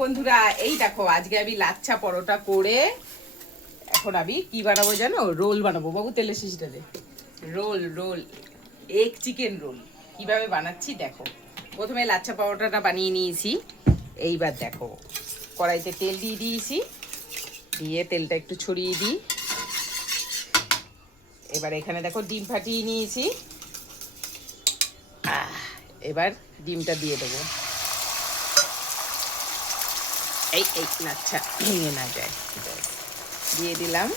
বন্ধুরা, এই দেখো আজকে আমি লাচ্ছা পরোটা করে এখন আমি কি বানাবো জানো? রোল বানাবো। বাবু তেলে শিশিটা দে। Roll roll egg chicken roll কিভাবে বানাচ্ছি দেখো। প্রথমে লাচ্ছা পরোটাটা বানিয়ে নিয়েছি। এইবার দেখো কড়াইতে তেল দিয়ে দিয়েছি, দিয়ে তেলটা একটু ছড়িয়ে দিই। এবার এখানে দেখো ডিম ফাটিয়ে নিয়েছি। এবার ডিমটা দিয়ে দেবো। এই এই লাচ্ছা ভেঙে না যায়, দিয়ে দিলাম।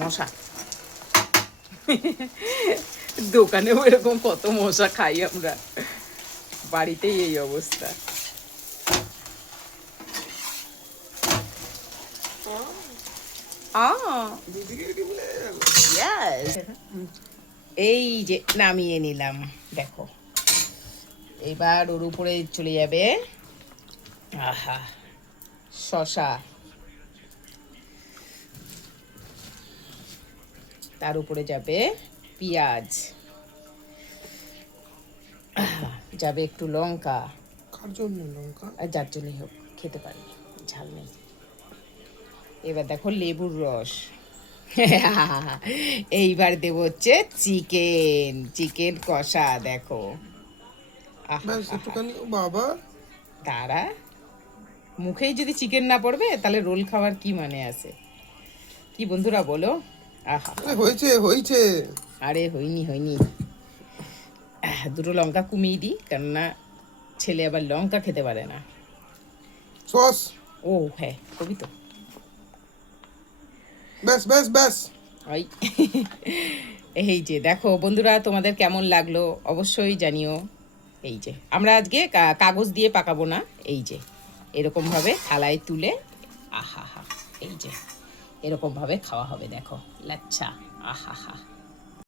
মশা দোকানেও এরকম কত মশা খাই আমরা, বাড়িতেই এই অবস্থা। এই যে নামিয়ে নিলাম দেখো। এবার ওর উপরে চলে যাবে আহা শশা, তার উপরে যাবে পেঁয়াজ, যাবে একটু লঙ্কা। কার জন্য লঙ্কা? আর যার জন্যই হোক, খেতে পারি, ঝাল নেই। এবার দেখো লেবুর রস। এইবার দেব হচ্ছে চিকেন, চিকেন কষা দেখো। একটুখানি বাবা, তারা মুখেই যদি চিকেন না পড়বে তাহলে রোল খাওয়ার কি মানে আছে? কি বন্ধুরা বলো? আহা হয়েছে হয়েছে। আরে হয়নি হয়নি, দুটো লঙ্কা কমিয়ে দিই, কেননা ছেলে আবার লঙ্কা খেতে পারে না। সস। ও হ্যাঁ, কবি তো। ব্যাস ব্যাস ব্যাস। ওই এই যে দেখো বন্ধুরা, তোমাদের কেমন লাগলো অবশ্যই জানিও। এই যে আমরা আজকে কাগজ দিয়ে পাকাবো না, এই যে এরকমভাবে থালায় তুলে আহা হা, এই যে এরকমভাবে খাওয়া হবে দেখো লাচ্ছা। আহা হা।